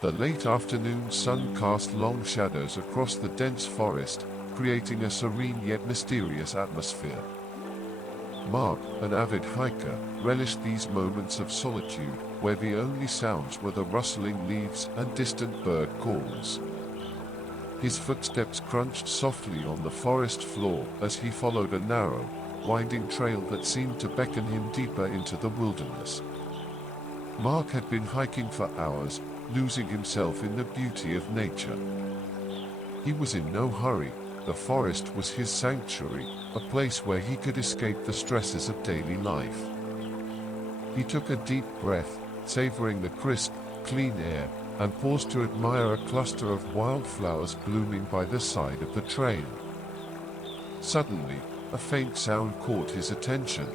The late afternoon sun cast long shadows across the dense forest, creating a serene yet mysterious atmosphere. Mark, an avid hiker, relished these moments of solitude, where the only sounds were the rustling leaves and distant bird calls. His footsteps crunched softly on the forest floor as he followed a narrow, winding trail that seemed to beckon him deeper into the wilderness. Mark had been hiking for hours, losing himself in the beauty of nature. He was in no hurry. The forest was his sanctuary, a place where he could escape the stresses of daily life. He took a deep breath, savoring the crisp, clean air, and paused to admire a cluster of wildflowers blooming by the side of the trail. Suddenly, a faint sound caught his attention.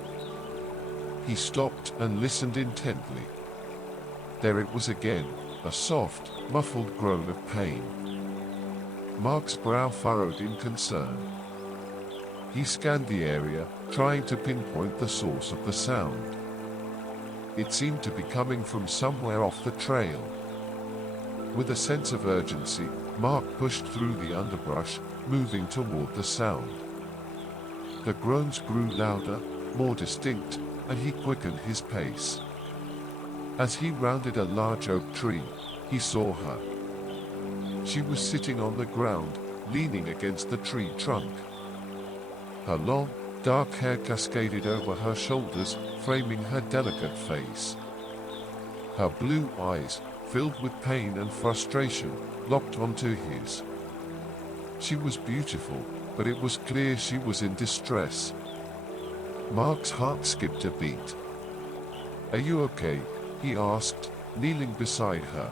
He stopped and listened intently. There it was again, a soft, muffled groan of pain. Mark's brow furrowed in concern. He scanned the area, trying to pinpoint the source of the sound. It seemed to be coming from somewhere off the trail. With a sense of urgency, Mark pushed through the underbrush, moving toward the sound. The groans grew louder, more distinct, and he quickened his pace. As he rounded a large oak tree, he saw her. She was sitting on the ground, leaning against the tree trunk. Her long, dark hair cascaded over her shoulders, framing her delicate face. Her blue eyes, filled with pain and frustration, locked onto his. She was beautiful, but it was clear she was in distress. Mark's heart skipped a beat. "Are you okay?" he asked, kneeling beside her.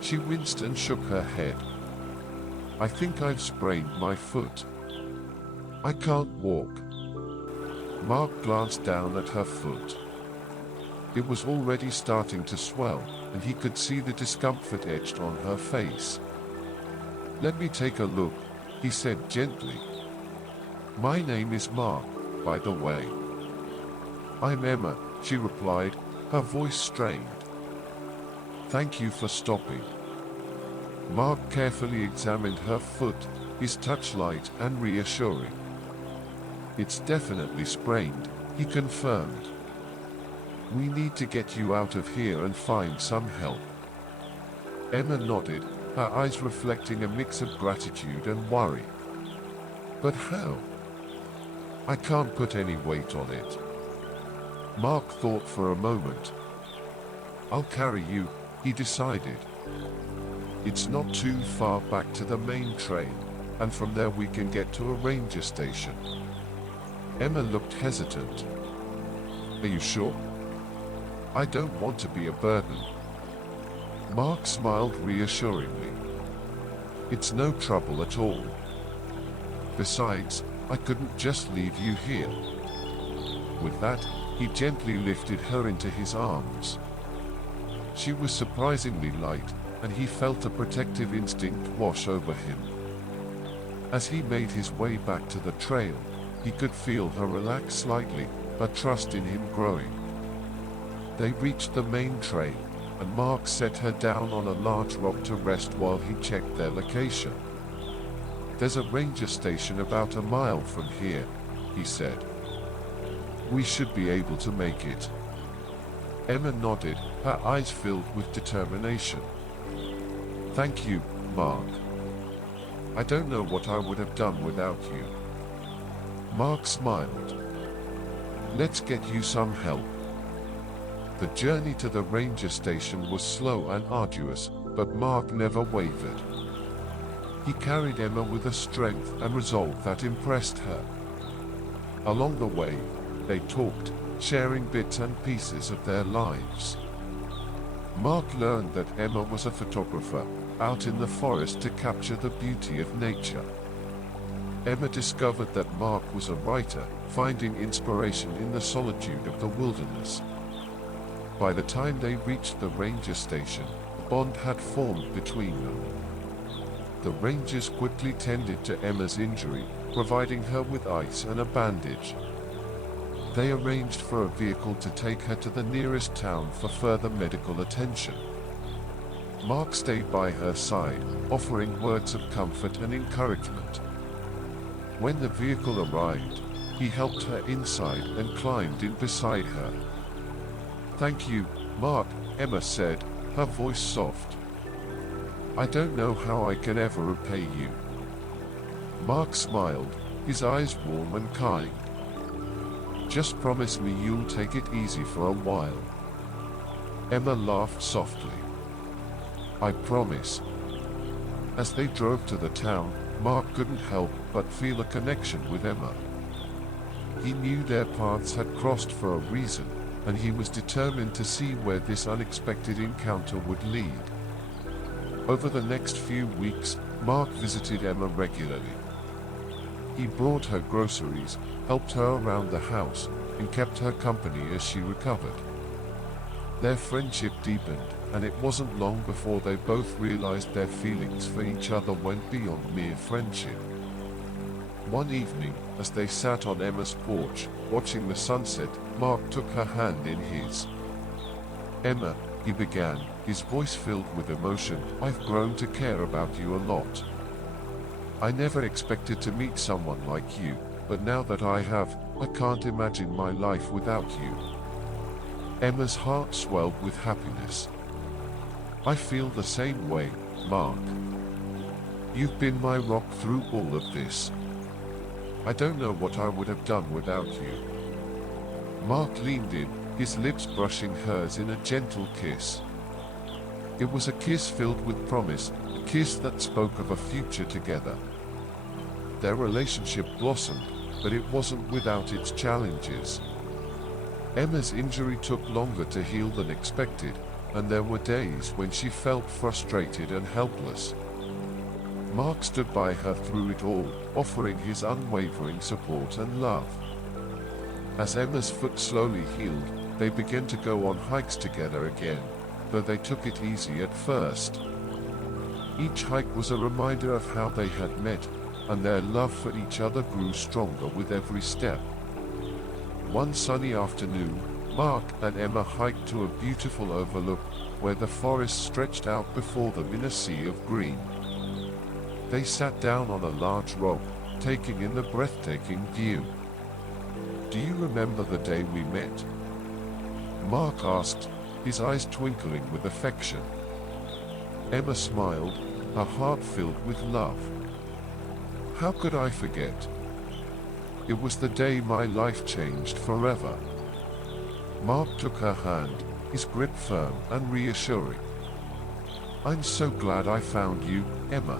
She winced and shook her head. "I think I've sprained my foot. I can't walk." Mark glanced down at her foot. It was already starting to swell, and he could see the discomfort etched on her face. "Let me take a look," he said gently. "My name is Mark, by the way." "I'm Emma," she replied, her voice strained. "Thank you for stopping." Mark carefully examined her foot, his touch light and reassuring. "It's definitely sprained," he confirmed. "We need to get you out of here and find some help." Emma nodded, her eyes reflecting a mix of gratitude and worry. "But how? I can't put any weight on it." Mark thought for a moment. "I'll carry you," he decided. "It's not too far back to the main train, and from there we can get to a ranger station." Emma looked hesitant. "Are you sure? I don't want to be a burden." Mark smiled reassuringly. "It's no trouble at all. Besides, I couldn't just leave you here." With that, he gently lifted her into his arms. She was surprisingly light, and he felt a protective instinct wash over him. As he made his way back to the trail, he could feel her relax slightly, her trust in him growing. They reached the main trail, and Mark set her down on a large rock to rest while he checked their location. "There's a ranger station about a mile from here," he said. "We should be able to make it." Emma nodded, her eyes filled with determination. "Thank you, Mark. I don't know what I would have done without you." Mark smiled. "Let's get you some help." The journey to the ranger station was slow and arduous, but Mark never wavered. He carried Emma with a strength and resolve that impressed her. Along the way, they talked, sharing bits and pieces of their lives. Mark learned that Emma was a photographer, out in the forest to capture the beauty of nature. Emma discovered that Mark was a writer, finding inspiration in the solitude of the wilderness. By the time they reached the ranger station, a bond had formed between them. The rangers quickly tended to Emma's injury, providing her with ice and a bandage. They arranged for a vehicle to take her to the nearest town for further medical attention. Mark stayed by her side, offering words of comfort and encouragement. When the vehicle arrived, he helped her inside and climbed in beside her. "Thank you, Mark," Emma said, her voice soft. "I don't know how I can ever repay you." Mark smiled, his eyes warm and kind. "Just promise me you'll take it easy for a while." Emma laughed softly. "I promise." As they drove to the town, Mark couldn't help but feel a connection with Emma. He knew their paths had crossed for a reason, and he was determined to see where this unexpected encounter would lead. Over the next few weeks, Mark visited Emma regularly. He brought her groceries, helped her around the house, and kept her company as she recovered. Their friendship deepened, and it wasn't long before they both realized their feelings for each other went beyond mere friendship. One evening, as they sat on Emma's porch, watching the sunset, Mark took her hand in his. "Emma," he began, his voice filled with emotion, "I've grown to care about you a lot. I never expected to meet someone like you, but now that I have, I can't imagine my life without you." Emma's heart swelled with happiness. "I feel the same way, Mark. You've been my rock through all of this. I don't know what I would have done without you." Mark leaned in, his lips brushing hers in a gentle kiss. It was a kiss filled with promise, a kiss that spoke of a future together. Their relationship blossomed, but it wasn't without its challenges. Emma's injury took longer to heal than expected, and there were days when she felt frustrated and helpless. Mark stood by her through it all, offering his unwavering support and love. As Emma's foot slowly healed, they began to go on hikes together again, though they took it easy at first. Each hike was a reminder of how they had met, and their love for each other grew stronger with every step. One sunny afternoon, Mark and Emma hiked to a beautiful overlook, where the forest stretched out before them in a sea of green. They sat down on a large rock, taking in the breathtaking view. "Do you remember the day we met?" Mark asked, his eyes twinkling with affection. Emma smiled, her heart filled with love. "How could I forget? It was the day my life changed forever." Mark took her hand, his grip firm and reassuring. "I'm so glad I found you, Emma.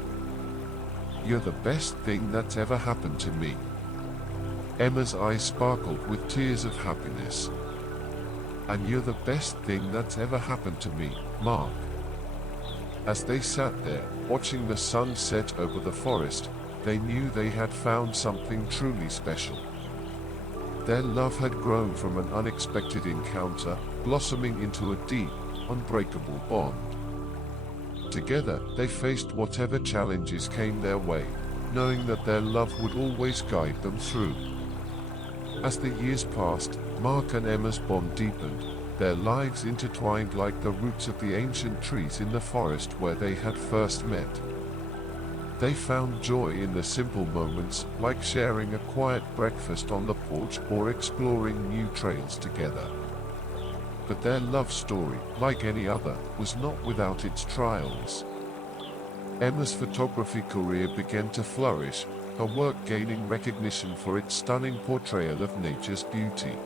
You're the best thing that's ever happened to me." Emma's eyes sparkled with tears of happiness. "And you're the best thing that's ever happened to me, Mark." As they sat there, watching the sun set over the forest, they knew they had found something truly special. Their love had grown from an unexpected encounter, blossoming into a deep, unbreakable bond. Together, they faced whatever challenges came their way, knowing that their love would always guide them through. As the years passed, Mark and Emma's bond deepened, their lives intertwined like the roots of the ancient trees in the forest where they had first met. They found joy in the simple moments, like sharing a quiet breakfast on the porch or exploring new trails together. But their love story, like any other, was not without its trials. Emma's photography career began to flourish, her work gaining recognition for its stunning portrayal of nature's beauty.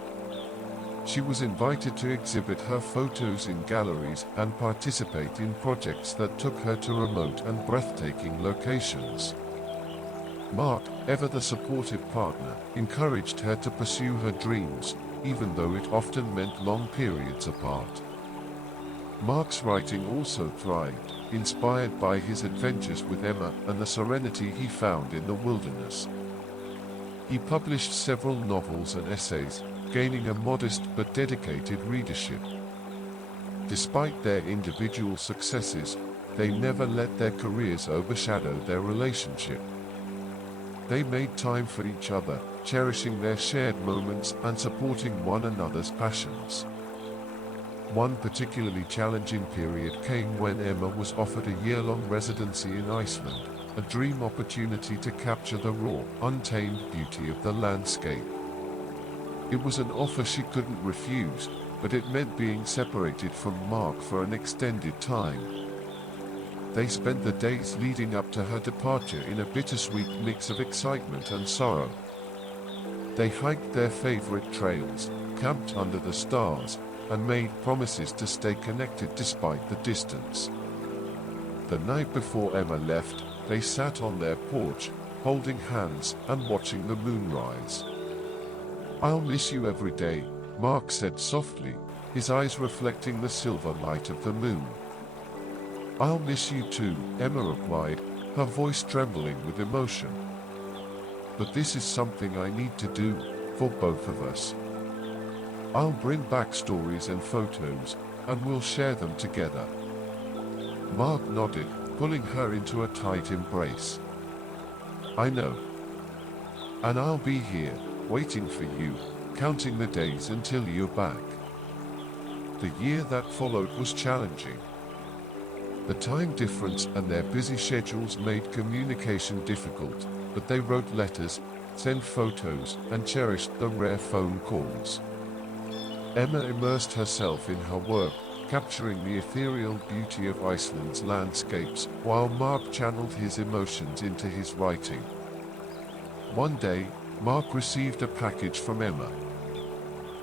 She was invited to exhibit her photos in galleries and participate in projects that took her to remote and breathtaking locations. Mark, ever the supportive partner, encouraged her to pursue her dreams, even though it often meant long periods apart. Mark's writing also thrived, inspired by his adventures with Emma and the serenity he found in the wilderness. He published several novels and essays, gaining a modest but dedicated readership. Despite their individual successes, they never let their careers overshadow their relationship. They made time for each other, cherishing their shared moments and supporting one another's passions. One particularly challenging period came when Emma was offered a year-long residency in Iceland, a dream opportunity to capture the raw, untamed beauty of the landscape. It was an offer she couldn't refuse, but it meant being separated from Mark for an extended time. They spent the days leading up to her departure in a bittersweet mix of excitement and sorrow. They hiked their favorite trails, camped under the stars, and made promises to stay connected despite the distance. The night before Emma left, they sat on their porch, holding hands and watching the moon rise. "I'll miss you every day," Mark said softly, his eyes reflecting the silver light of the moon. "I'll miss you too," Emma replied, her voice trembling with emotion. "But this is something I need to do, for both of us. I'll bring back stories and photos, and we'll share them together." Mark nodded, pulling her into a tight embrace. "I know. And I'll be here, waiting for you, counting the days until you're back." The year that followed was challenging. The time difference and their busy schedules made communication difficult, but they wrote letters, sent photos, and cherished the rare phone calls. Emma immersed herself in her work, capturing the ethereal beauty of Iceland's landscapes, while Mark channeled his emotions into his writing. One day, Mark received a package from Emma.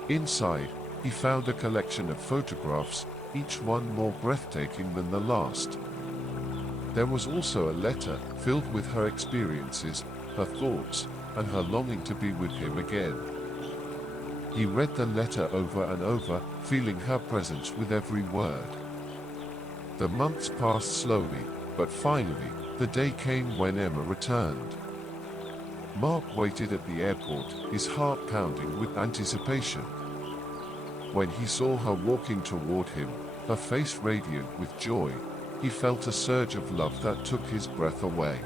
Inside, he found a collection of photographs, each one more breathtaking than the last. There was also a letter filled with her experiences, her thoughts, and her longing to be with him again. He read the letter over and over, feeling her presence with every word. The months passed slowly, but finally, the day came when Emma returned. Mark waited at the airport, his heart pounding with anticipation. When he saw her walking toward him, her face radiant with joy, he felt a surge of love that took his breath away.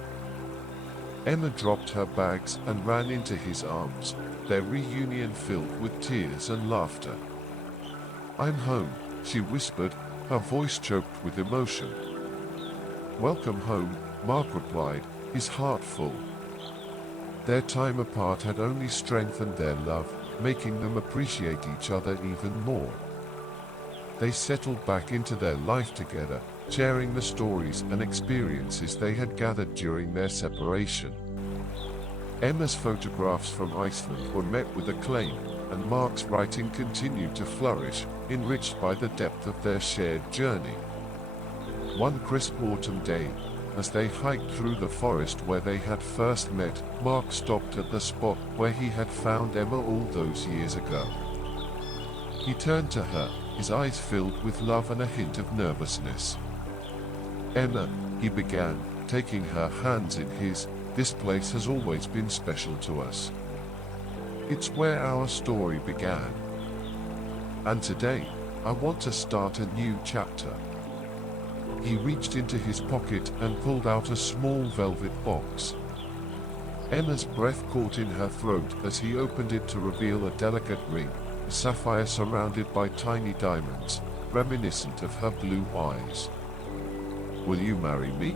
Emma dropped her bags and ran into his arms, their reunion filled with tears and laughter. "I'm home," she whispered, her voice choked with emotion. "Welcome home," Mark replied, his heart full. Their time apart had only strengthened their love, making them appreciate each other even more. They settled back into their life together, sharing the stories and experiences they had gathered during their separation. Emma's photographs from Iceland were met with acclaim, and Mark's writing continued to flourish, enriched by the depth of their shared journey. One crisp autumn day, as they hiked through the forest where they had first met, Mark stopped at the spot where he had found Emma all those years ago. He turned to her, his eyes filled with love and a hint of nervousness. "Emma," he began, taking her hands in his, "this place has always been special to us. It's where our story began. And today, I want to start a new chapter." He reached into his pocket and pulled out a small velvet box. Emma's breath caught in her throat as he opened it to reveal a delicate ring, a sapphire surrounded by tiny diamonds, reminiscent of her blue eyes. "Will you marry me?"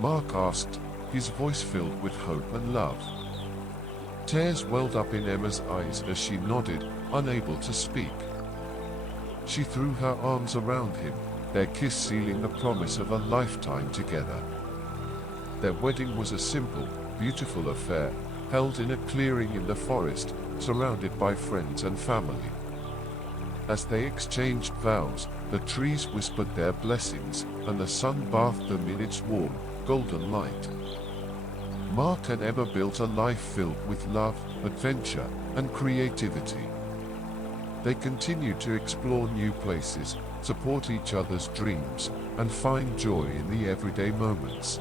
Mark asked, his voice filled with hope and love. Tears welled up in Emma's eyes as she nodded, unable to speak. She threw her arms around him, their kiss sealing the promise of a lifetime together. Their wedding was a simple, beautiful affair, held in a clearing in the forest, surrounded by friends and family. As they exchanged vows, the trees whispered their blessings, and the sun bathed them in its warm, golden light. Mark and Emma built a life filled with love, adventure, and creativity. They continued to explore new places, support each other's dreams, and find joy in the everyday moments.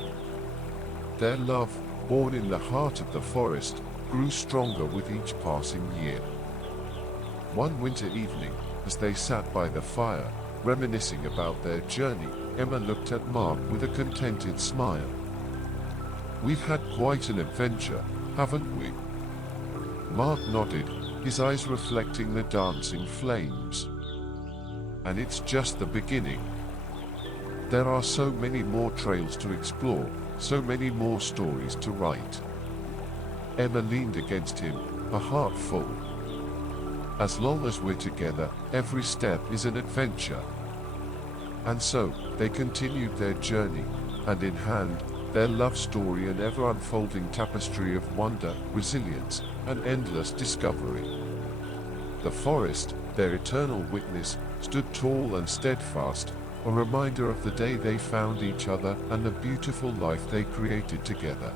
Their love, born in the heart of the forest, grew stronger with each passing year. One winter evening, as they sat by the fire, reminiscing about their journey, Emma looked at Mark with a contented smile. "We've had quite an adventure, haven't we?" Mark nodded, his eyes reflecting the dancing flames. and it's just the beginning. There are so many more trails to explore, so many more stories to write. Emma leaned against him, her heart full. As long as we're together, every step is an adventure. And so, they continued their journey, hand in hand, their love story an ever-unfolding tapestry of wonder, resilience, and endless discovery. The forest, their eternal witness, stood tall and steadfast, a reminder of the day they found each other and the beautiful life they created together.